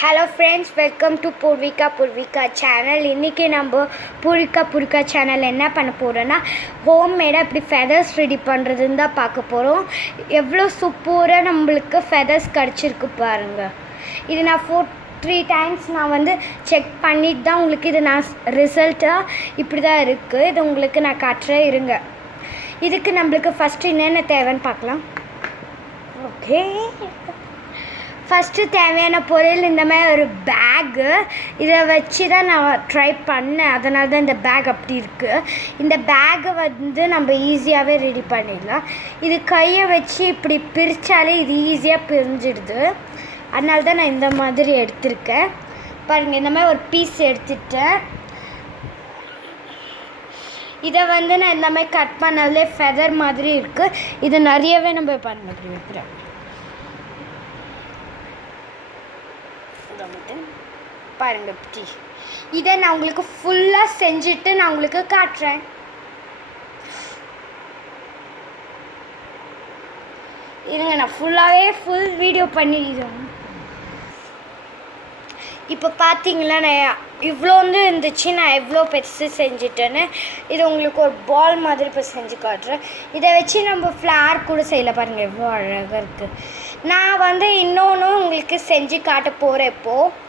Hello friends, welcome to Poorvika channel. இன்றைக்கி நம்ம Poorvika channel என்ன பண்ண போகிறோன்னா, ஹோம்மேடாக இப்படி ஃபெதர்ஸ் ரெடி பண்ணுறதுன்னு தான் பார்க்க போகிறோம். எவ்வளோ சூப்பராக நம்மளுக்கு ஃபெதர்ஸ் கிடச்சிருக்கு பாருங்கள். இது நான் 3 டைம்ஸ் நான் செக் பண்ணிட்டு தான் உங்களுக்கு இது நான் ரிசல்ட்டாக இப்படி தான் இருக்குது. இது உங்களுக்கு நான் காட்டுறேன் இருங்க. இதுக்கு நம்மளுக்கு ஃபஸ்ட்டு என்னென்ன தேவைன்னு பார்க்கலாம். ஓகே, ஃபஸ்ட்டு தேவையான பொருள் இந்த மாதிரி ஒரு பேக்கு. இதை வச்சு தான் நான் ட்ரை பண்ணேன், அதனால தான் இந்த பேக் அப்படி இருக்குது. இந்த பேக்கை நம்ம ஈஸியாகவே ரெடி பண்ணிடலாம். இது கையை வச்சு இப்படி பிரித்தாலே இது ஈஸியாக பிரிஞ்சிடுது. அதனால தான் நான் இந்த மாதிரி எடுத்திருக்கேன். பாருங்கள், இந்த மாதிரி ஒரு பீஸ் எடுத்துட்டேன். இதை நான் இந்த மாதிரி கட் பண்ணாலே ஃபெதர் மாதிரி இருக்குது. இது நிறையவே நம்ம பாருங்கள் இப்படி வைக்கிறேன். பாருங்க, இப்படி இதை நான் உங்களுக்கு ஃபுல்லாக செஞ்சுட்டு நான் உங்களுக்கு காட்டுறேன். இருங்க, நான் ஃபுல் வீடியோ பண்ணிடுறேன். இப்போ பார்த்தீங்களா, நான் இவ்வளோ இருந்துச்சு, நான் எவ்வளோ பெருசு செஞ்சுட்டேன்னு. இது உங்களுக்கு ஒரு பால் மாதிரி இப்போ செஞ்சு காட்டுறேன். இதை வச்சு நம்ம ஃப்ளார் கூட செய்யல. பாருங்கள் எவ்வளோ அழகாக இருக்குது. நான் இன்னொன்று உங்களுக்கு செஞ்சு காட்ட போகிறேன். இப்போது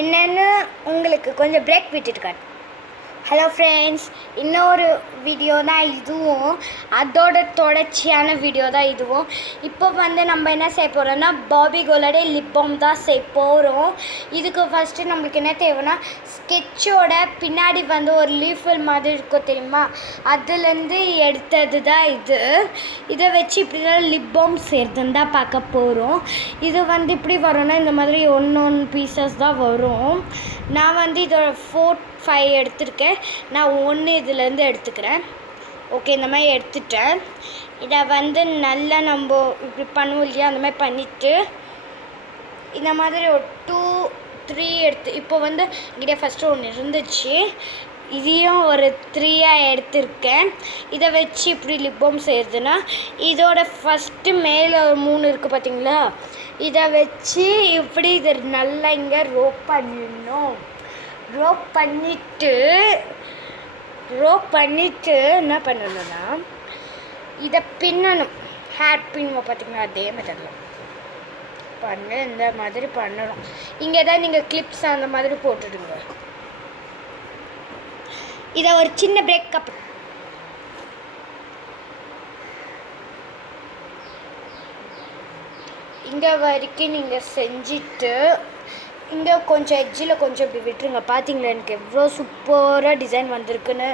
என்னென்னு உங்களுக்கு கொஞ்சம் பிரேக் விட்டுட்டு காட்டு. ஹலோ ஃப்ரெண்ட்ஸ், இன்னொரு வீடியோ தான் இதுவும், அதோட தொடர்ச்சியான வீடியோ தான் இதுவும். இப்போ நம்ம என்ன செய்ய போகிறோன்னா, பாபி கோலோட லிப் பாம் தான் செய்ய போகிறோம். இதுக்கு ஃபஸ்ட்டு நம்மளுக்கு என்ன தேவைன்னா, ஸ்கெட்சோட பின்னாடி ஒரு லீஃபல் மாதிரி இருக்கும் தெரியுமா, அதுலேருந்து எடுத்தது தான் இது. இதை வச்சு இப்படி தான் லிப் பாம் செய்கிறதுன்னு தான் பார்க்க போகிறோம். இது இப்படி வரும்னா இந்த மாதிரி ஒன்று பீசஸ் தான் வரும். நான் இதோட 4-5 எடுத்திருக்கேன். நான் 1 இதுலேருந்து எடுத்துக்கிறேன். ஓகே, இந்த மாதிரி எடுத்துட்டேன். இதை நல்லா நம்ம இப்படி பண்ணுவோம் இல்லையா, அந்த மாதிரி பண்ணிவிட்டு இந்த மாதிரி ஒரு 2-3 எடுத்து, இப்போ இங்கே ஃபஸ்ட்டு ஒன்று இருந்துச்சு, இதையும் ஒரு 3 எடுத்திருக்கேன். இதை வச்சு இப்படி லிப் பாம் செய்கிறதுனா, இதோட ஃபஸ்ட்டு மேலே ஒரு 3 இருக்குது பார்த்தீங்களா, இதை வச்சு இப்படி இதை நல்லா இங்கே ரோப் பண்ணிடணும். ரோப் பண்ணிவிட்டு என்ன பண்ணணும்னா, இதை பின்னணும். ஹேர் பின்னுவோம் பார்த்தீங்களா, அதே மெத்தடில் பாருங்கள். இந்த மாதிரி பண்ணணும். இங்கே தான் நீங்கள் கிளிப்ஸ் அந்த மாதிரி போட்டுடுங்க. இதை ஒரு சின்ன பிரேக் அப். இங்கே வரைக்கும் நீங்கள் செஞ்சுட்டு இங்கே கொஞ்சம் எட்ஜில் கொஞ்சம் இப்படி விட்டுருங்க. பார்த்தீங்களா எனக்கு எவ்வளோ சூப்பராக டிசைன் வந்திருக்குன்னு.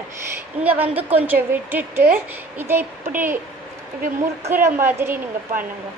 இங்கே கொஞ்சம் விட்டுட்டு இதை இப்படி முறுக்குற மாதிரி நீங்கள் பண்ணுங்கள்.